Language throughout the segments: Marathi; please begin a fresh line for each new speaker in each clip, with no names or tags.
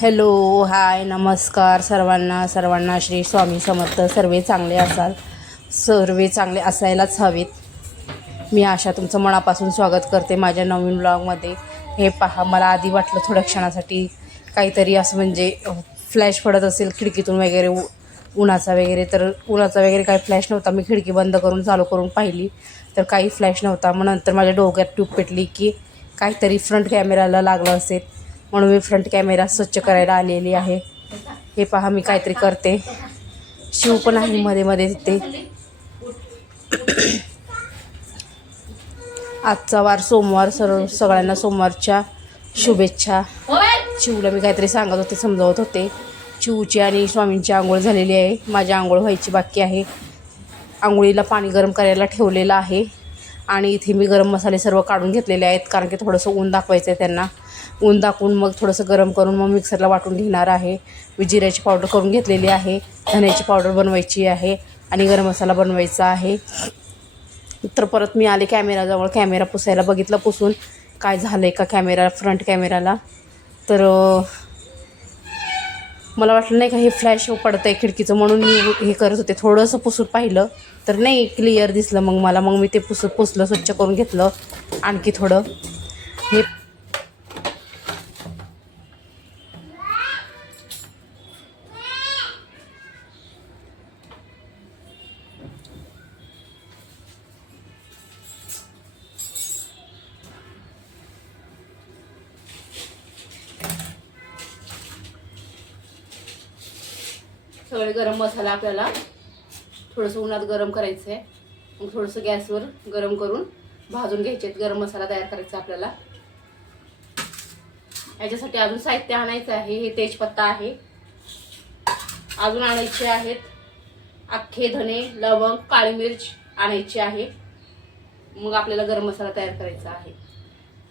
हॅलो हाय नमस्कार सर्वांना सर्वांना श्री स्वामी समर्थ. सर्वे चांगले असाल सर्वे चांगले असायलाच हवेत. मी आशा तुमचं मनापासून स्वागत करते माझ्या नवीन ब्लॉगमध्ये हे पहा मला आधी वाटलं थोड्या क्षणासाठी काहीतरी असं म्हणजे फ्लॅश पडत असेल खिडकीतून वगैरे उ उन्हाचा वगैरे. तर उन्हाचा वगैरे काही फ्लॅश नव्हता. मी खिडकी बंद करून चालू करून पाहिली. तर काही फ्लॅश नव्हता. मग नंतर माझ्या डोक्यात ट्यूब पेटली की काहीतरी फ्रंट कॅमेराला लागलं असेल. म्हणून मी फ्रंट कॅमेरा स्वच्छ करायला आलेली आहे. हे पहा मी काहीतरी करते. शिव पण आहे मध्ये मध्ये तिथे आजचा वार सोमवार सर्व सगळ्यांना सोमवारच्या शुभेच्छा. शिवला मी काहीतरी सांगत होते समजावत होते. शिवची आणि स्वामींची आंघोळ झालेली आहे. माझी आंघोळ व्हायची बाकी आहे. आंघोळीला पाणी गरम करायला ठेवलेलं आहे. आणि इथे मी गरम मसाले सर्व काढून घेतलेले आहेत कारण की थोडंसं ऊन दाखवायचं आहे त्यांना. ऊन दाखवून मग थोडंसं गरम करून मग मिक्सरला वाटून घेणार आहे. मी जिऱ्याची पावडर करून घेतलेली आहे. धण्याची पावडर बनवायची आहे आणि गरम मसाला बनवायचा आहे. तर परत मी आले कॅमेराजवळ कॅमेरा पुसायला बघितलं पुसून. काय झालं आहे का कॅमेरा फ्रंट कॅमेराला तर मला वाटलं नाही का हे फ्लॅश पडतं आहे खिडकीचं म्हणून मी हे करत होते. थोडंसं पुसून पाहिलं. तर नाही क्लिअर दिसलं मग मला. मग मी ते पुस पुसलं स्वच्छ करून घेतलं. आणखी थोडं. हे सगळे गरम मसाला आपल्याला थोडंसं उन्हात गरम करायचं आहे मग थोडंसं गॅसवर गरम करून भाजून घ्यायचे आहेत. गरम मसाला तयार करायचा आपल्याला. याच्यासाठी अजून साहित्य आणायचं आहे. हे तेजपत्ता आहे. अजून आणायचे आहेत. अख्खे धने लवंग काळी मिर्च आणायची आहे. मग आपल्याला गरम मसाला तयार करायचा आहे.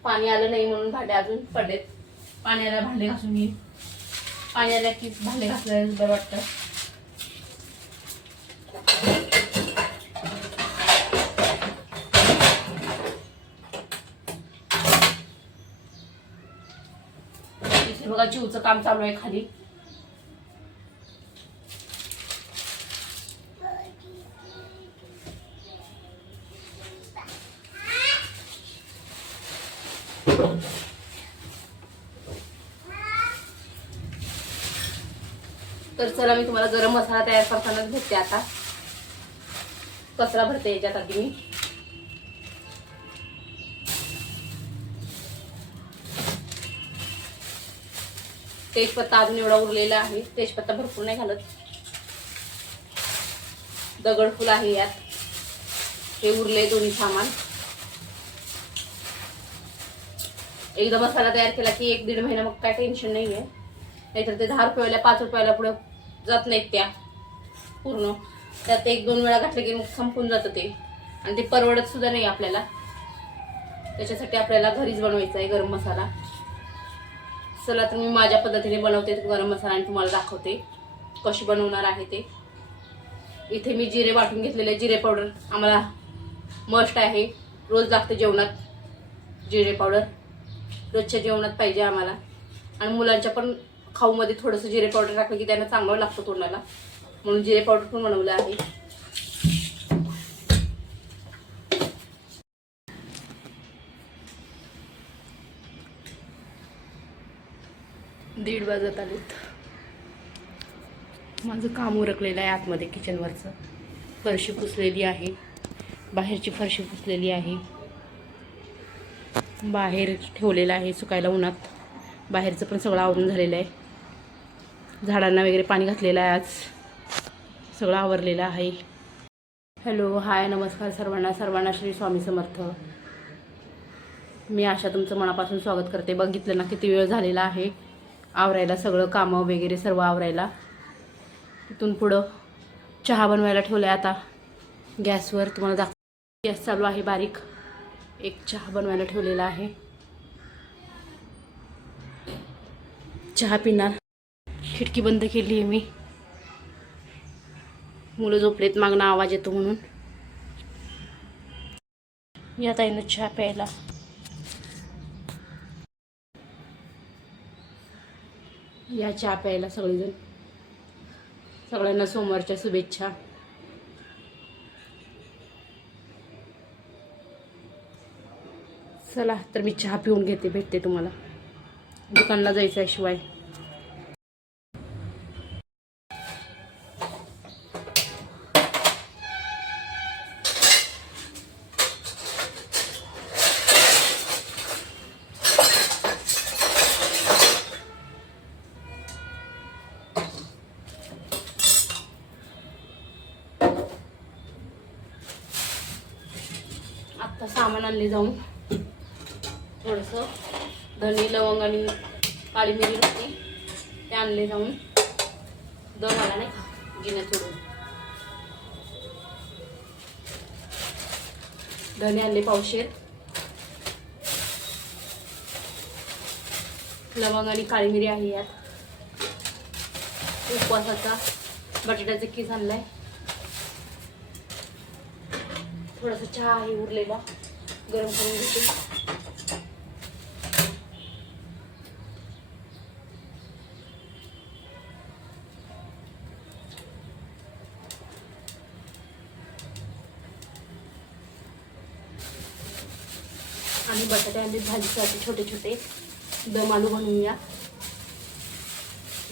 पाणी आलं नाही म्हणून भांडे अजून पडलेत. पाण्याला भांडे घासून मी पाण्याला की भांडे घासल्यास बरं वाटतं इथे बघा जीवचं काम चालू आहे खाली. तर चला मी तुम्हाला गरम मसाला तयार करतानाच भेटते आता. कचरा भरते याच्यात आधी मी. तेजपत्ता अजून एवढा उरलेला आहे. तेजपत्ता भरपूर नाही घालत. दगडफूल आहे यात. हे उरले दोन्ही सामान. एकदा मसाला तयार केला की एक दीड महिना मग काय टेन्शन नाही आहे नाहीतर ते दहा रुपयाला पाच रुपयाला पुढे जात नाहीत त्या. पूर्ण. त्यात एक दोन वेळा घातलं की मग संपून जातं ते. आणि ते परवडत सुद्धा नाही आपल्याला. त्याच्यासाठी आपल्याला घरीच बनवायचा आहे गरम मसाला. चला तर मी माझ्या पद्धतीने बनवते गरम मसाला आणि तुम्हाला दाखवते कशी बनवणार आहे ते. इथे मी जिरे वाटून घेतलेले जिरे पावडर आम्हाला मस्ट आहे. रोज लागते जेवणात जिरे पावडर. रोजच्या जेवणात पाहिजे आम्हाला. आणि मुलांच्या पण खाऊमध्ये थोडंसं जिरे पावडर टाकलं की त्यांना चांगलं लागतं तोंडाला. म्हणून जिरे पावडर पण बनवलं आहे. दीड वाजत आलेत. माझं काम उरकलेलं आहे आतमध्ये किचनवरचं. फरशी पुसलेली आहे. बाहेरची फरशी पुसलेली आहे. बाहेर ठेवलेलं आहे सुकायला उन्हात. बाहेरचं पण सगळं आवरून झालेलं आहे. झाडांना वगैरे पाणी घातलेलं आहे आज. सगळं आवरलेलं आहे. हॅलो हाय नमस्कार सर्वांना. सर्वांना श्री स्वामी समर्थ. मी आशा तुमचं मनापासून स्वागत करते. बघितलं ना किती वेळ झालेला आहे. आवरायला सगळं कामं वगैरे सर्व आवरायला. तिथून पुढं चहा बनवायला ठेवलं आहे आता. गॅसवर तुम्हाला दाख गॅस चालू आहे बारीक. एक चहा बनवायला ठेवलेला आहे. चहा पिणार. खिडकी बंद केली आहे मी. मुलं झोपलेत मागणं आवाज येतो म्हणून. या ताईनं चहा प्यायला. या चहा प्यायला सगळेजण. सगळ्यांना सोमवारच्या शुभेच्छा. चला तर मी चहा पिऊन घेते भेटते तुम्हाला. दुकानला जायचं आहे शिवाय. सामान आणले जाऊन थोडंसं धनी लवंग आणि काळी मिरी होती ते आणले जाऊन दम आला नाही का? गिन्यात धने आणले पावशेर. लवंग आणि काळी मिरी आहे यात. उपवासाचा बटाट्याचा किस आणलाय. थोडासा चहा आहे उरलेला. गरम करून घेते आणि बटाटे आणले भाजीसाठी छोटे छोटे दम आलू बनवूया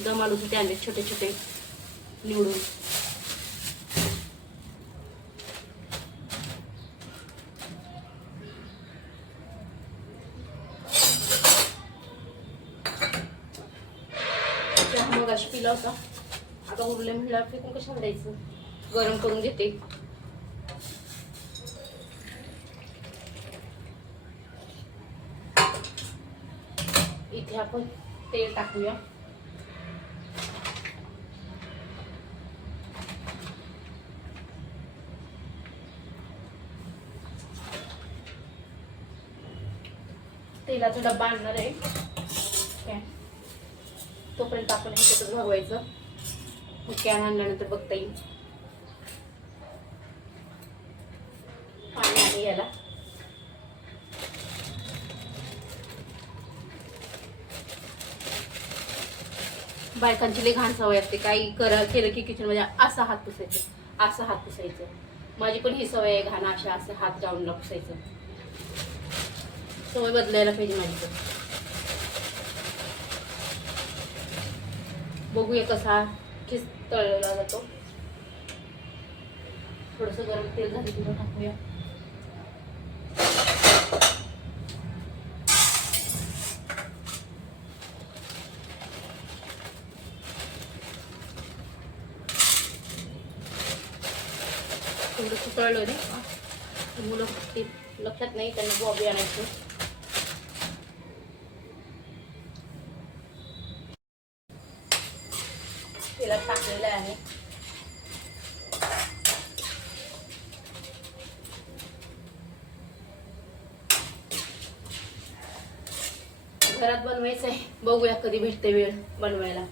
दम आलूसाठी आणले छोटे छोटे निवडून चहा मग अशी पिला होता. आता उरले म्हणल्यावर फेकून कशाला द्यायचं? गरम करून घेते. इथे आपण तेल टाकूया. तेलाचा डब्बा आणणार आहे. तोपर्यंत आपण ह्याच्यातच भरवायचं कॅन आणल्यानंतर बघता येईल. पाणी आहे याला. बायकांची लई घाण सवय असते. काही कर केलं की किचनमध्ये असा हात पुसायचं असा हात पुसायचं. माझी पण ही सवय आहे घाण अशा असं हात जाऊन पुसायचं. सवय बदलायला पाहिजे माझी पण. बघूया कसा खिस तळलेला जातो. थोडस गरम तेल झालं तिथं टाकूया. थोडंसं तळलं नाही मुलं ते लक्षात नाही त्यांना बॉबी आणायचं. तेलात टाकलेलं आहे. घरात बनवायचं आहे बघूया कधी भेटते वेळ बनवायला.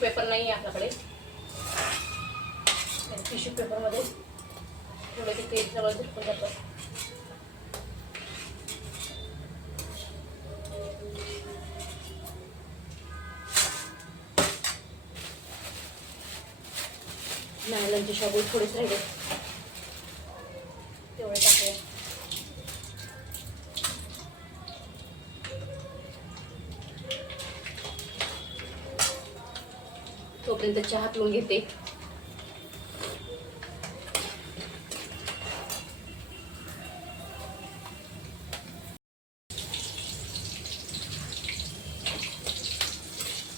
पेपर नाही आहे आपल्याकडे. टिश्यू पेपरमध्ये थोडं ते पेज सगळं झटकून जातं. नायलनचे शाबू थोडेच राहिले. तोपर्यंत चहा पिऊन घेते.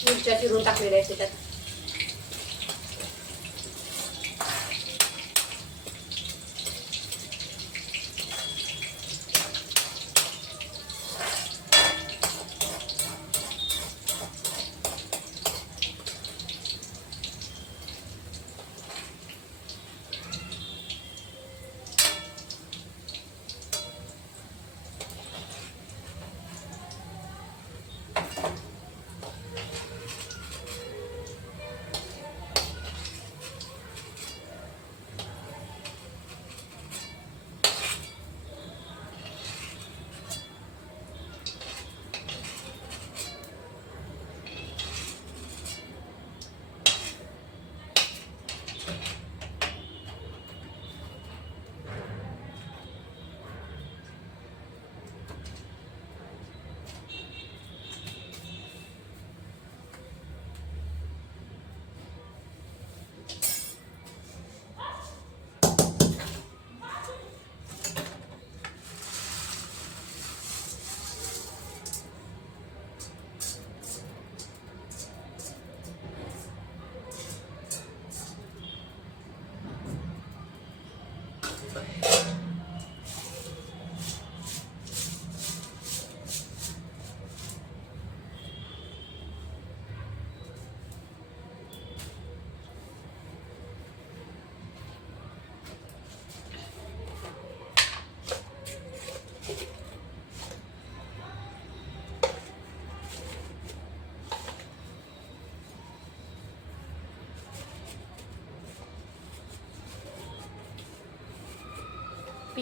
मिरच्या चिरून टाकलेल्या आहेत त्याच्यात.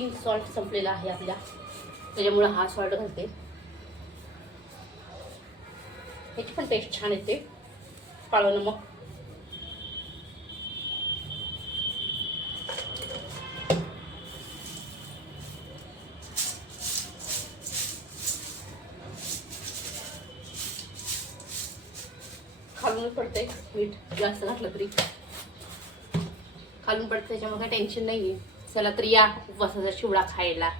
पिंक सॉल्ट संपलेला आहे आपल्या. त्याच्यामुळं हा सॉल्ट घालते. ह्याची पण टेस्ट छान येते. काळं मग. खालून पडते मीठ. जास्त घातलं तरी. खालून पडतं त्याच्यामुळे काही टेन्शन नाही आहे चला तर या उपवासाचा शिवडा खायला.